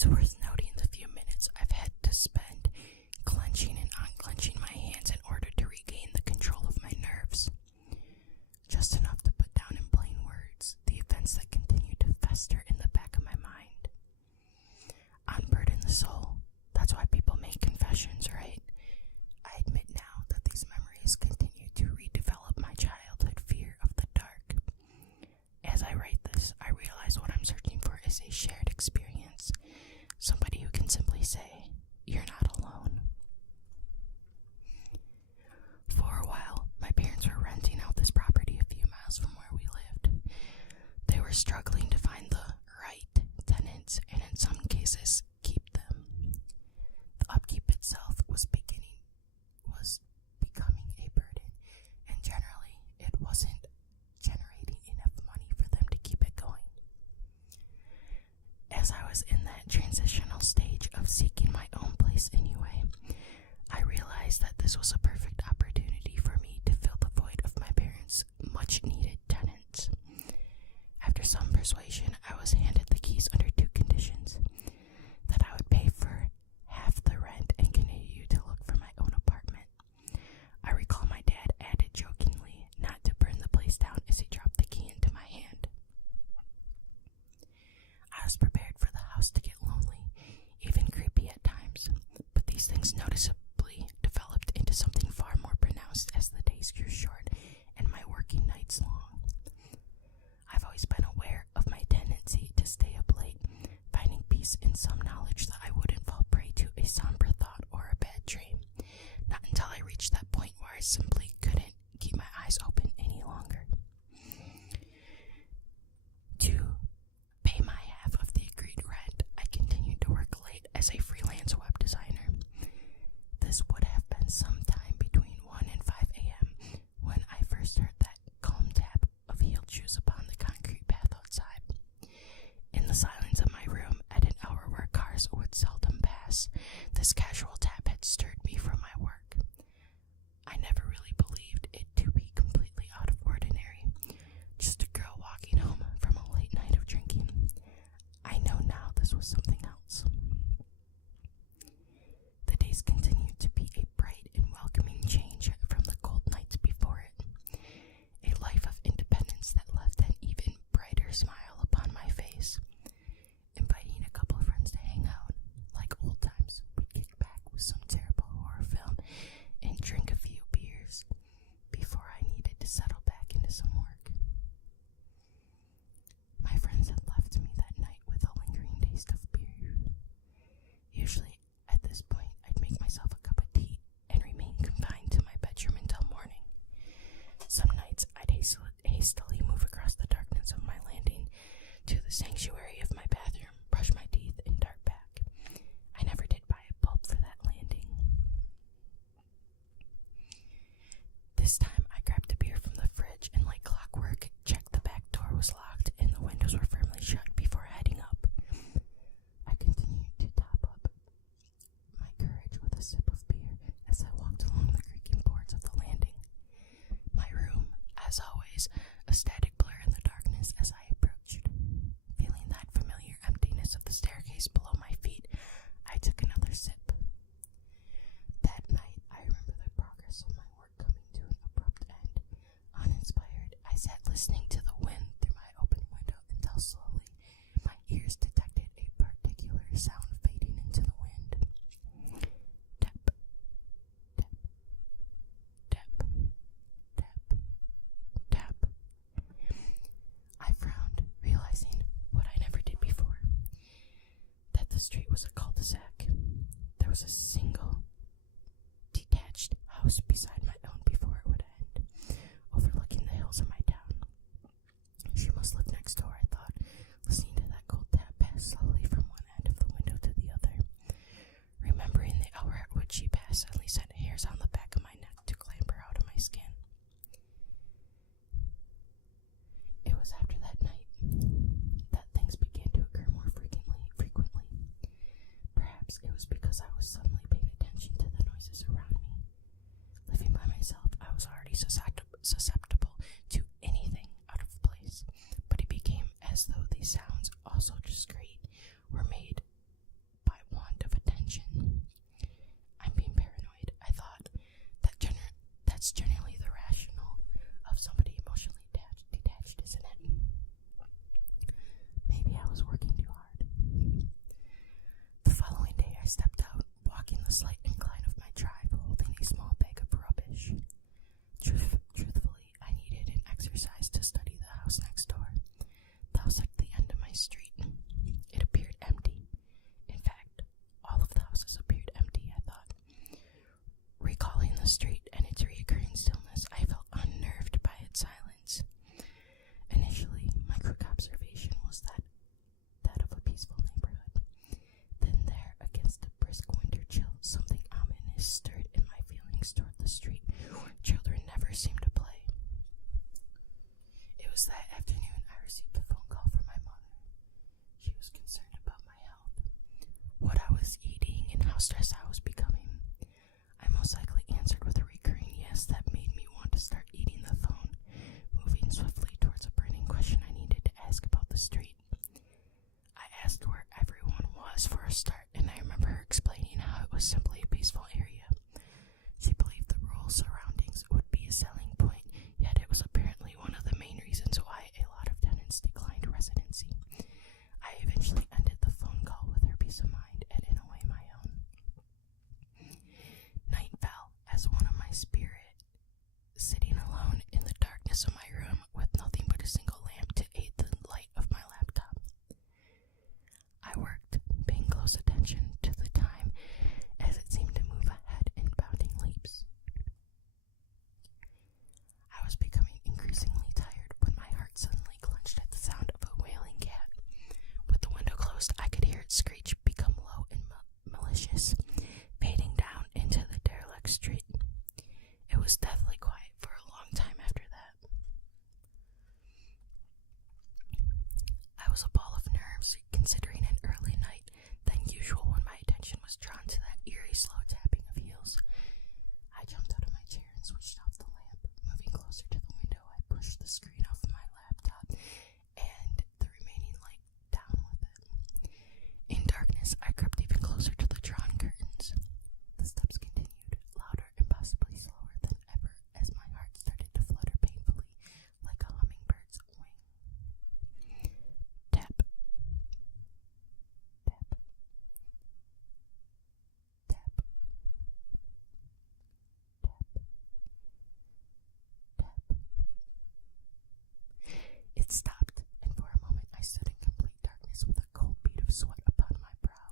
It's worth noting the few minutes I've had to spend clenching and unclenching my hands in order to regain the control of my nerves. Just enough to put down in plain words the events that continue to fester in the back of my mind. Unburden the soul. That's why people make confessions, right? I admit now that these memories continue to redevelop my childhood fear of the dark. As I write this, I realize what I'm searching for is a shared experience. Somebody who can simply say, "You're not alone." For a while, my parents were renting out this property a few miles from where we lived. They were struggling to find the right tenants and in some cases keep them. The upkeep itself was becoming a burden, and generally it wasn't generating enough money for them to keep it going. As I was in that transitional stage of seeking my own place anyway, I realized that this was a perfect opportunity for me to fill the void of my parents' much-needed tenants. After some persuasion, I was handed the keys under two conditions: that I would pay for half the rent and continue to look for my own apartment. I recall my dad added jokingly not to burn the place down as he dropped the key into my hand. I was prepared for the house to get lonely, even creepy at times, but these things noticeably developed into something far more pronounced as the days grew short and my working nights long. I've always been aware of my tendency to stay up late, finding peace in some knowledge that I wouldn't fall prey to a somber thought or a bad dream, not until I reached that point where I simply couldn't keep my eyes open any longer. To pay my half of the agreed rent, I continued to work late as a freelance web designer. This would have been sometime between 1 and 5 a.m. when I first heard that calm tap of heeled shoes upon the concrete path outside. In the silence of my room, at an hour where cars would seldom pass, this casual tap had stirred me from my work. I never really believed it to be completely out of ordinary, just a girl walking home from a late night of drinking. I know now this was something else. The days continued to be a bright and welcoming change from the cold nights before it. A life of independence that left an even brighter smile upon my face. Inviting a couple of friends to hang out. Like old times, we'd kick back with some terrible horror film and drink a few beers before I needed to settle back into some work. My friends had left me that night with a lingering taste of beer. Usually, at this point, I'd make myself a cup of tea and remain confined to my bedroom until morning. Some nights, I'd hastily move across the darkness of my landing to the sanctuary of my bathroom, brush my teeth, and dart back. I never did buy a bulb for that landing. This time, I grabbed a beer from the fridge and, like clockwork, checked the back door was locked and the windows were firmly shut before heading up. I continued to top up my courage with a sip of beer as I walked along the creaking boards of the landing. My room, as always, a static blur in the darkness as I approached. Feeling that familiar emptiness of the staircase below my feet, I took another sip. That night, I remember the progress of my work coming to an abrupt end. Uninspired, I sat listening to the wind through my open window until slowly my ears detected a particular sound fading into the wind. Tap, tap, tap, tap, tap. I frowned, realizing what I never did before, that the street was a cul-de-sac. There was a single detached house beside my own before it would end, overlooking the hills of my town. She must live next door, I thought, listening to that cold tap pass slowly from one end of the window to the other. Remembering the hour at which she passed suddenly sent hairs on the back of my neck to clamber out of my skin. It was after that night that things began to occur more frequently. Perhaps it was because I was suddenly paying received a phone call from my mother. She was concerned about my health, what I was eating, and how stressed I was becoming. I most likely answered with a recurring yes that made me want to start eating the phone, moving swiftly towards a burning question I needed to ask about the street. I asked where everyone was for a start, and I remember her explaining how it was simply a peaceful area. She believed the rural surroundings would be a selling point, yet it was apparently one of the main reasons why a lot of tenants declined residency. I eventually ended the phone call with her peace of mind and in a way my own. Night fell as one of my spirit, sitting alone in the darkness of my room with nothing but a single lamp to aid the light of my laptop. I worked, paying close attention to the time as it seemed to move ahead in bounding leaps. I was becoming increasingly tired when my heart suddenly clenched at the sound of a wailing cat. With the window closed, I could hear its screech become low and malicious, fading down into the derelict street. It was deathly quiet for a long time after that. I was a ball of nerves, considering an early night than usual when my attention was drawn to that eerie, slow tapping of heels. I jumped out of my chair and switched off the lamp. Moving closer to the window, I pushed the screen off my laptop and the remaining light down with it. In darkness, I crept even closer to the drawn curtains. The steps continued, louder and possibly slower than ever, as my heart started to flutter painfully like a hummingbird's wing. Tap. Tap. Tap. Tap. Tap. It stopped, and for a moment I stood in complete darkness with a cold bead of sweat upon my brow.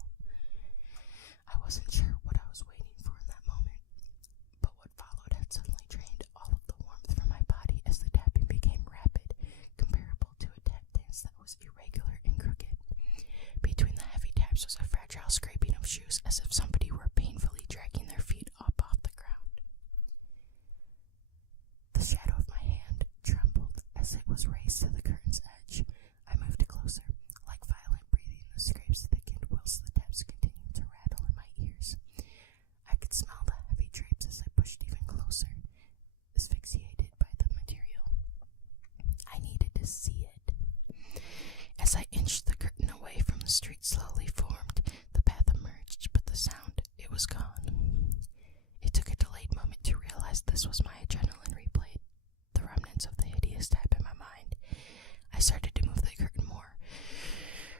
I wasn't sure what I was waiting for in that moment, but what followed had suddenly drained all of the warmth from my body as the tapping became rapid, comparable to a tap dance that was irregular and crooked. Between the heavy taps was a fragile scraping of shoes, as if somebody were painfully dragging their feet up off the ground. The shadow of my hand trembled as it was raised to the curtain's edge. I moved closer, like violent breathing. The scrapes thickened whilst the taps continued to rattle in my ears. I could smell the heavy drapes as I pushed even closer, asphyxiated by the material. I needed to see it. As I inched the curtain away from the street slowly formed, the path emerged, but the sound, it was gone. It took a delayed moment to realize this was my adrenaline replayed, the remnants of the hideous tap in my mind. I started to move the curtain more,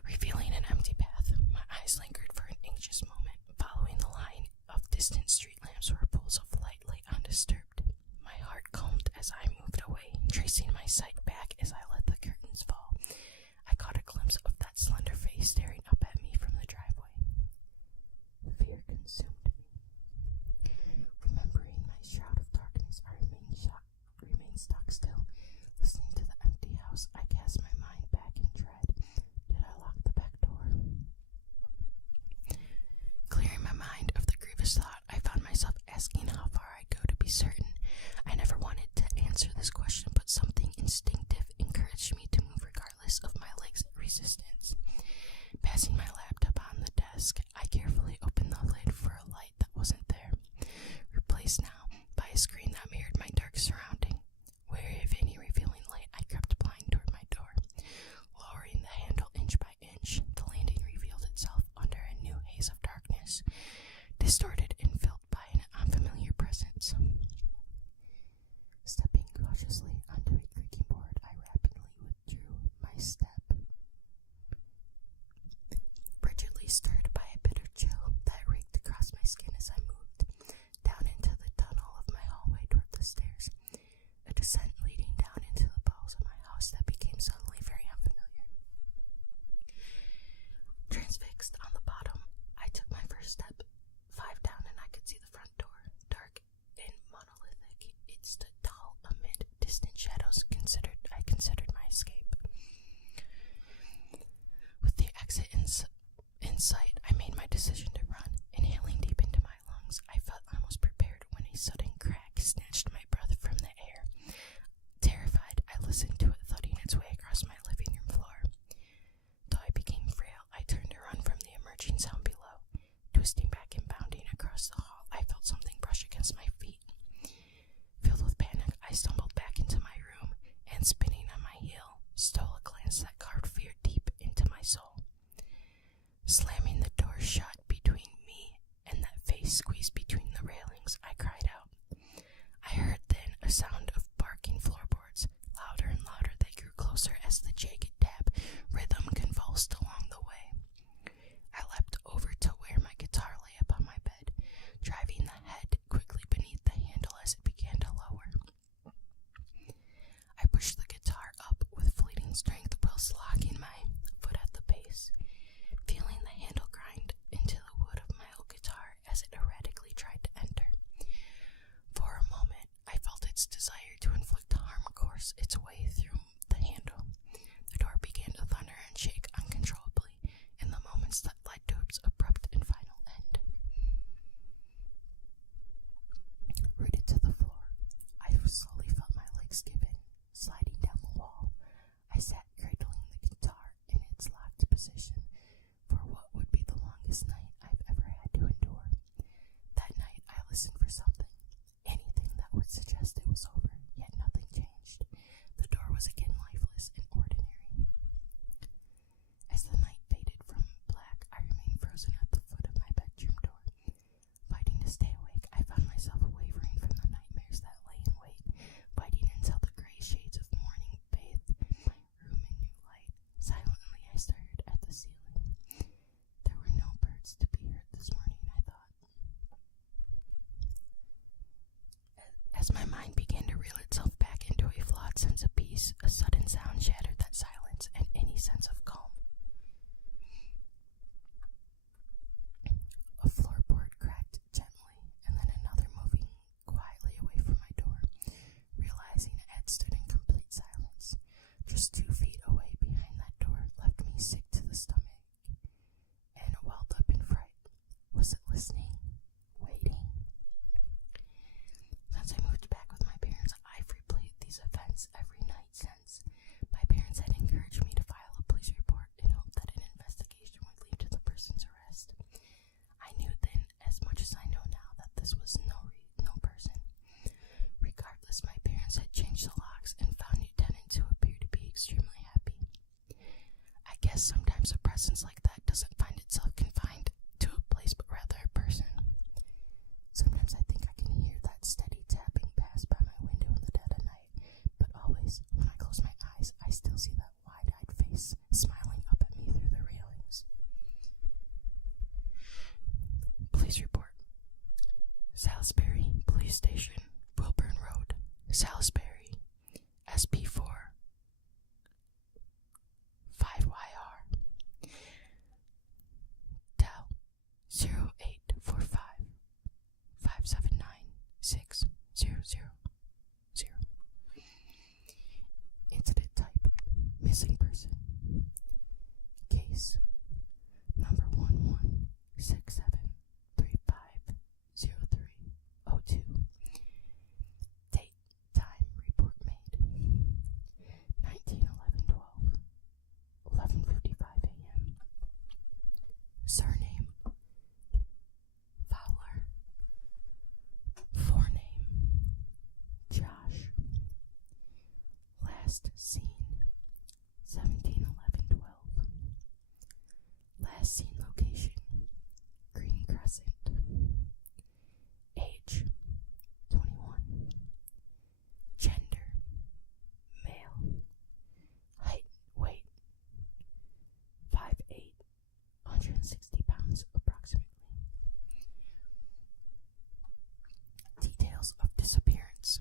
revealing an empty path. My eyes lingered for an anxious moment, following the line of distant street lamps where pools of light lay undisturbed. My heart calmed as I moved away, tracing my sight back as I let the curtains fall. I caught a glimpse of that slender face staring up at me from the driveway. Fear consumed me. Remembering my shroud of darkness, I remained stock still. Listening to the empty house, I cast my mind back in dread. Did I lock the back door? Clearing my mind of the grievous thought, I found myself asking how far I'd go to be certain. I never wanted to answer this question, but something force its way through the handle. The door began to thunder and shake uncontrollably in the moments that led to its abrupt and final end. Rooted to the floor, I slowly felt my legs give in, sliding down the wall. I sat cradling the guitar in its locked position for what would be the longest night I've ever had to endure. That night I listened for something, anything that would suggest it was over, yet nothing changed. The door was again lifeless and ordinary. As the night faded from black, I remained frozen at the foot of my bedroom door. Fighting to stay awake, I found myself wavering from the nightmares that lay in wait, fighting until the gray shades of morning bathed my room in new light. Silently, I stared at the ceiling. There were no birds to be heard this morning, I thought. As my mind began to reel itself back into a flawed sense of peace, a sudden sound shattered that silence and any sense of calm. A floorboard cracked gently, and then another moving quietly away from my door. Realizing I had stood in complete silence, just 2 feet away behind that door, left me sick to the stomach, and welled up in fright. Was it listening? Waiting? Since I moved back with my parents, I've replayed these events every night since. My parents had encouraged me to file a police report in hope that an investigation would lead to the person's arrest. I knew then, as much as I know now, that this was no person. Regardless, my parents had changed the locks and found new tenants who appeared to be extremely happy. I guess sometimes a presence like that doesn't find itself confined to a place, but rather a person. Sometimes I think I can hear that steady tapping pass by my window in the dead of night, but always, when I close my eyes, I still see that wide-eyed face smiling up at me through the railings. Police report. Salisbury Police Station, Wilburn Road, Salisbury, SP4 5YR. Tel 0845 579 6000. Incident type: missing person. Case number 1167350302. Date, time, report made 19/11/12, 11:55 a.m. Surname: Fowler. Forename: Josh. Last seen 17/11/12. Last seen location: Green Crescent. Age: 21. Gender: male. Height, weight: 5'8", 160 pounds approximately. Details of disappearance.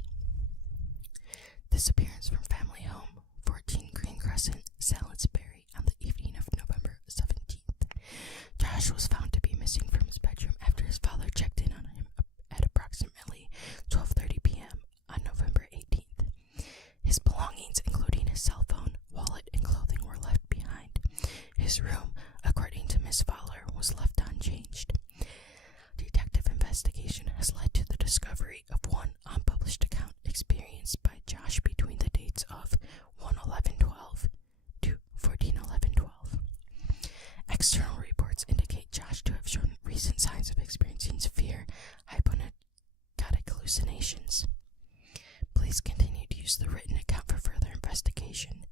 Disappearance from family home, 14 Green Crescent, Salisbury, on the evening of November 17th. Josh was found to be missing from his bedroom after his father checked in on him at approximately 12:30 p.m. on November 18th. His belongings, including his cell phone, wallet, and clothing, were left behind. His room, according to Miss Fowler, was left unchanged. Detective investigation has led to the discovery of one unpublished account experienced by Josh between the dates of 1/11/12 to 14/11/12. External reports indicate Josh to have shown recent signs of experiencing severe hypnagogic hallucinations. Police continue to use the written account for further investigation,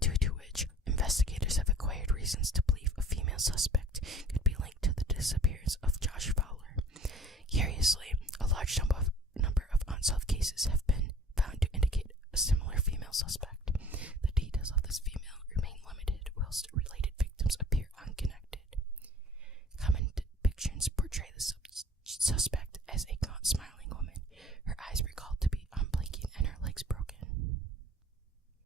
due to which investigators have acquired reasons to believe a female suspect could be linked to the disappearance of